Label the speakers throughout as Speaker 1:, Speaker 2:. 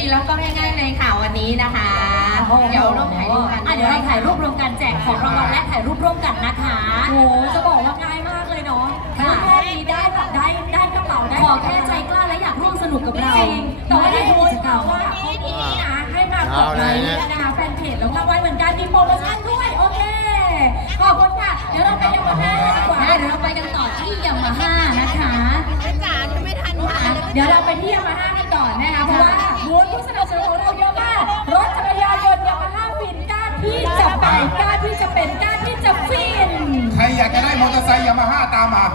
Speaker 1: แล้วก็ง่ายๆเลยค่ะวันนี้นะคะเดี๋ยวเราถ่ายรูปกัน
Speaker 2: เดี๋ยวเราถ่ายรูปรวมกันแจกของรางวัลและถ่ายรูปร่วมกันนะคะโอ้จะบอกว่าง่ายมากเลยเนาะแค่นี้ได้แบบได้กระเป๋าได้ขอแค่ใจกล้าและอยากร่วมสนุกกับเราแต่ว่าที่กิจกรรมว่าพี่นะให้มากดไลค์นะคะแฟนเพจแล้วก็ไว้เหมือนกันมีโปรโมชั่นด้วยโอเคขอบคุณค่ะเดี๋ยวเราไปยามาฮ่าดีกว่าเดี๋ยวเราไปกันต่อที่ยามาฮ่านะคะเดี๋ยวเราไปที่ยามาฮ่ากันก่อนนะคะเพราะว่าบูธผู้สนับสนุนของเราเยอะมากรถจักรยานยนต์ยามาฮ่าฟินกล้าที่จะไปกล้าที่จะเป็นกล้าที่จะฟิน
Speaker 3: ใครอยากจะได้มอเตอร์ไซค์ยามาฮ่าตามมา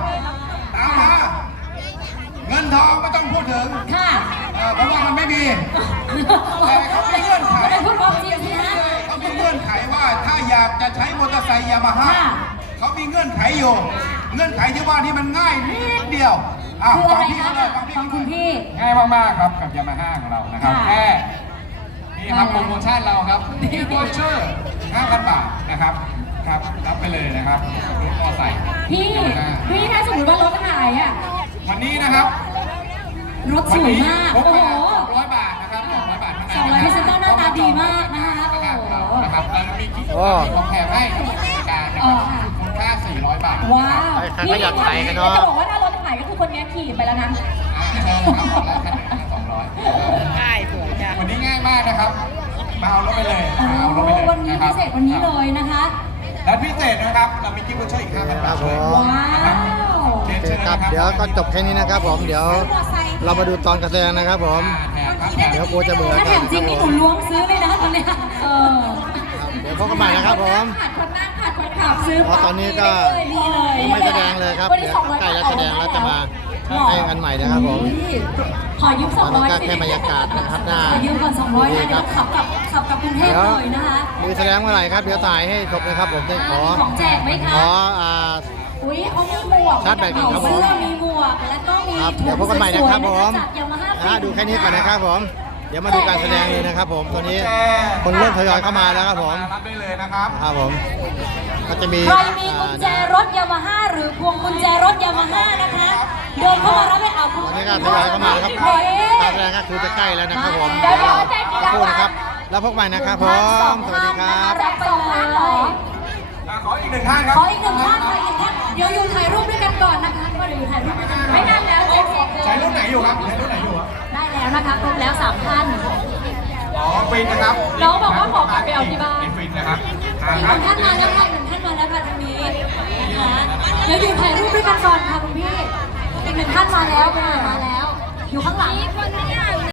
Speaker 3: เงินทองไม่ต้องพูดถึง
Speaker 2: ค่ะ
Speaker 3: เพราะว่ามันไม่มีแต่เขามีเงื่อนไข
Speaker 2: พูดความจริงสิฮะ
Speaker 3: เขามีเงื่อนไขว่าถ้าอยากจะใช้มอเตอร์ไซค์ยามาฮ่าเขามีเงื่อนไขอยู่เงื่อนไขที่ว่านี่มันง่ายนิดเดียว
Speaker 2: คืออะไรคะฟังคุณพี่
Speaker 3: ง่ายมากๆครับกับยามาฮ่าของเรานะครับแค่นี่ครับโปรโมชั่นเราครับที่วอเชอร์ 5,000 บาทนะครับครับรับไปเลยนะครับรถมอเตอร์ไซค์
Speaker 2: พี่ถ้าสมมติว่ารถหายอ่ะ
Speaker 3: วันนี้นะครับ
Speaker 2: รถสวยมากโอ้โห
Speaker 3: 200 บาทนะครับ200 บาท
Speaker 2: 200พิซซ่าหน้าตาดีมากนะคะ
Speaker 3: นะครับแล้วมีกิ๊กของแถมให้ในการนะครับมูลค่า400 บาท
Speaker 2: ว้าวพี่ก็อยากขายกันเนาะจะบอกว่าถ้ารถหายก็คือคนนี้ขี่ไปแล้วนะ
Speaker 3: ใช่ครับแล้วคันไหน200ง่ายสวยจ้ะวันนี้ง่ายมากนะครับมาเอารถไปเลยเอารถไปเลย
Speaker 2: วันนี้พิเศษวันนี้เลยนะคะ
Speaker 3: และพิเศษนะครับเรามีกิ๊กวอเชอร์อีก5,000 บาทเลย
Speaker 2: ว้าว
Speaker 4: ครับเดี๋ยวก็จบแค่นี้นะครับผมเดี๋ยวเรามาดูตอนการแสดงนะครับผมเดี๋ยวโปรจะเบื่อ
Speaker 2: ถ้าแถมจริงนี่หนูล้วงซื้อเลยนะตอนนี้
Speaker 4: เดี๋ยวพบกันใหม่นะครับผม
Speaker 2: ผัดคนนั่งผัดคนขับซื้อ
Speaker 4: เพราะตอนนี้ก็ไม่แสดงเลยครับเดี๋ยวใกล้แล้วแสดงแล้วจะมาให้กันใหม่นะครับผม
Speaker 2: ขอยืม200
Speaker 4: ก็แค่บรรยากาศนะครับหน้า
Speaker 2: ขอยืมก่อน200นะเดี๋ยวขับกับกรุงเทพเลยนะคะ
Speaker 4: มีแสดงเมื่อไหร่ครับเดี๋ยวถ่ายให้จบนะครับผมได้ขอ
Speaker 2: ของแจกไหมคะ
Speaker 4: ขอ
Speaker 2: อุ้ยเขามีหมวก
Speaker 4: ชาร์จแบตกันครับผม
Speaker 2: มีหมวกแล้วก็มี
Speaker 4: เดี๋ยวพบกันใหม่นะครับผมดูแค่นี้ก่อนนะครับผมเดี๋ยวมาดูการแสดงเลยนะครับผมตอนนี้คนเริ่มทยอยเข้ามาแล้วครับผม
Speaker 3: รับได้เลยนะครับ
Speaker 4: ครับผมก็จะมี
Speaker 2: ใครมีกุญแจรถยามาฮ่าหรือพวงกุญแจรถยามาฮ่านะคะเดินเข้ามารับไปเอาคุณ
Speaker 4: ตอนนี้ก็ทยอยเข้ามาครับการแสดงก็คือจะใกล้แล้วนะครับผม
Speaker 2: เดี๋ยว
Speaker 4: ขอบคุณนะครับแล้วพบใหม่นะครับผมสวัสดีครับ
Speaker 2: รับไปเลย
Speaker 3: ขออีก1 ท่านครับ
Speaker 2: ขออีก1 ท่านเดี๋ยวอยู่ถ่ายรูปด้วยกันก่อนนะคะก็เดี๋ยวอยู่ถ่ายรูปด้วยกันไม่นานแล้ว
Speaker 3: ใช้รุ่นไหนอยู่ครับใช้รุ่นไหนอยู่
Speaker 2: ได้แล้วนะคะครบแล้ว3 ท่าน
Speaker 3: ฟินนะครับ
Speaker 2: น้องบอกว่าขอกลับไปเอาที่บ้าน
Speaker 3: ฟินนะครับ
Speaker 2: อีก1 ท่านมาแล้วค่ะ1 ท่านมาแล้วค่ะตรงนี้นะคะเดี๋ยวอยู่ถ่ายรูปด้วยกันก่อนค่ะคุณพี่อีก1 ท่านมาแล้วอยู่ข้างหลัง